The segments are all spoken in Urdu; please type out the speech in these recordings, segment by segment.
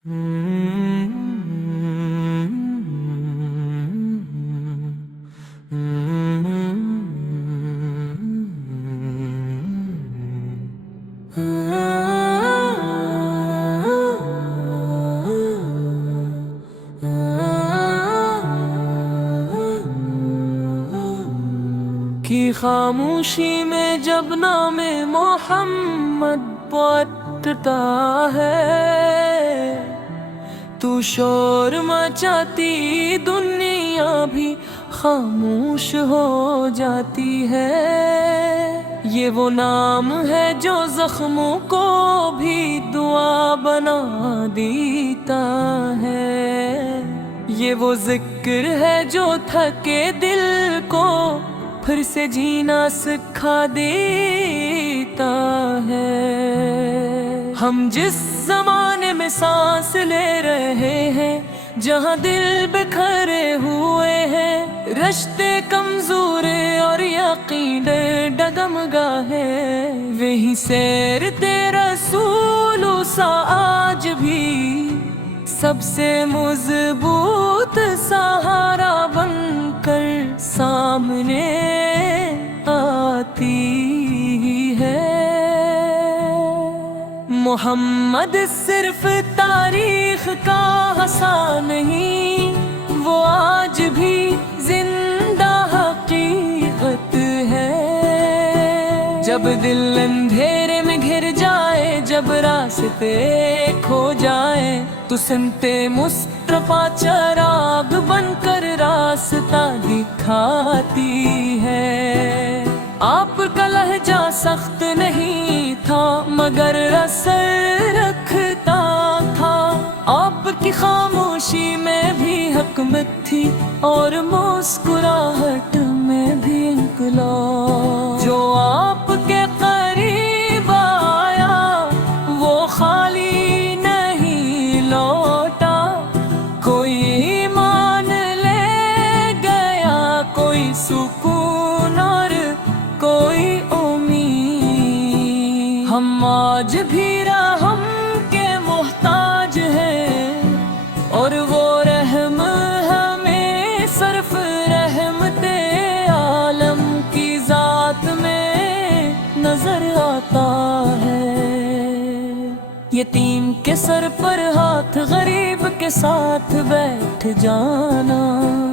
کی خاموشی میں جب نام محمد پڑھتا ہے تو شور مچاتی دنیا بھی خاموش ہو جاتی ہے۔ یہ وہ نام ہے جو زخموں کو بھی دعا بنا دیتا ہے۔ یہ وہ ذکر ہے جو تھکے دل کو پھر سے جینا سکھا دیتا ہے۔ ہم جس زمانے میں سانس لے رہے ہیں، جہاں دل بکھرے ہوئے ہیں، رشتے کمزور اور یقین ڈگمگا ہے، وہی سیرت رسول سا آج بھی سب سے مضبوط سہارا بن کر سامنے آتی ہے۔ محمد صرف تاریخ کا حصہ نہیں، وہ آج بھی زندہ حقیقت ہے۔ جب دل اندھیرے میں گھر جائے، جب راستے کھو جائے، تو سمتے مصطفیٰ چراغ بن کر راستہ دکھاتی ہے۔ آپ کا لہجہ سخت نہیں تھا مگر اثر رکھتا تھا، آپ کی خاموشی میں بھی حکمت تھی اور مسکراہٹ میں بھی انقلاب۔ جو آپ کے قریب آیا وہ خالی نہیں لوٹا، کوئی ایمان لے گیا، کوئی سکون اور کوئی امید۔ ہم آج بھی رحم کے محتاج ہیں، اور وہ رحم ہمیں صرف رحمت عالم کی ذات میں نظر آتا ہے۔ یتیم کے سر پر ہاتھ، غریب کے ساتھ بیٹھ جانا،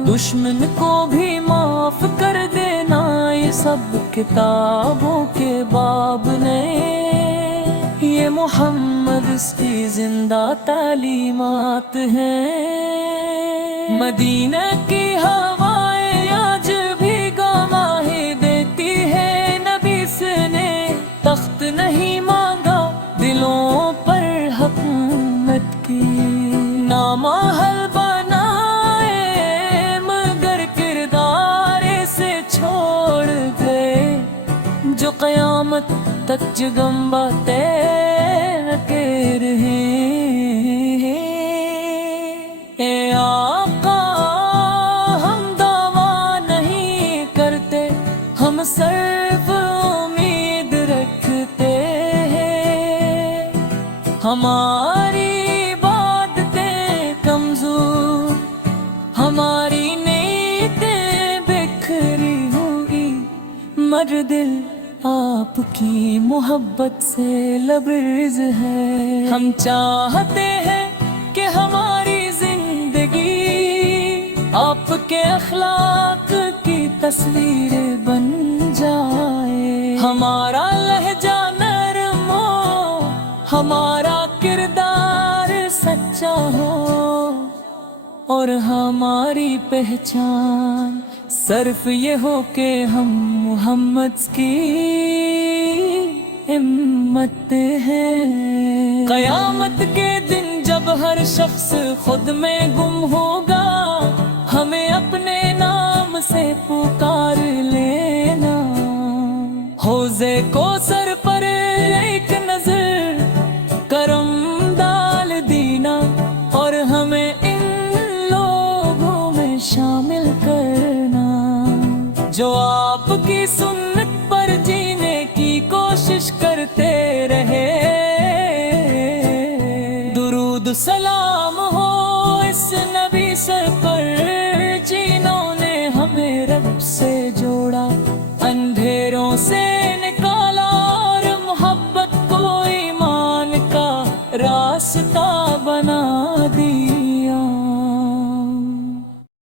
دشمن کو بھی معاف کر دینا، یہ سب کتابوں کے باب نئے، یہ محمد کی زندہ تعلیمات ہیں۔ مدینہ کی ہوائیں آج بھی گواہی دیتی ہے، نبی سے نے تخت نہیں مانگا، دلوں پر حکومت کی۔ نامحل بنائے مگر کردار سے چھوڑ گئے، جو قیامت تک جگمگاتے رہے۔ اے آقا ہم دعویٰ نہیں کرتے، ہم صرف امید رکھتے ہیں۔ ہماری عبادتیں کمزور، ہماری نیتیں بکھری ہوئی، مگر دل آپ کی محبت سے لبریز ہے۔ ہم چاہتے ہیں کہ ہماری زندگی آپ کے اخلاق کی تصویر بن جائے، ہمارا لہجہ نرم ہو، ہمارا کردار سچا ہو، اور ہماری پہچان صرف یہ ہو کہ ہم محمد کی امت ہیں۔ قیامت کے دن جب ہر شخص خود میں گم ہوگا، ہمیں اپنے نام سے پکار لینا، حوضے کو سر پر ایک نظر کرم ڈال دینا، اور ہمیں ان لوگوں میں شامل کرنا جو آپ کی سنت پر جینے کی کوشش کرتے رہے۔ درود درود سلام ہو اس نبی سر پر جنہوں نے ہمیں رب سے جوڑا، اندھیروں سے نکالا اور محبت کو ایمان کا راستہ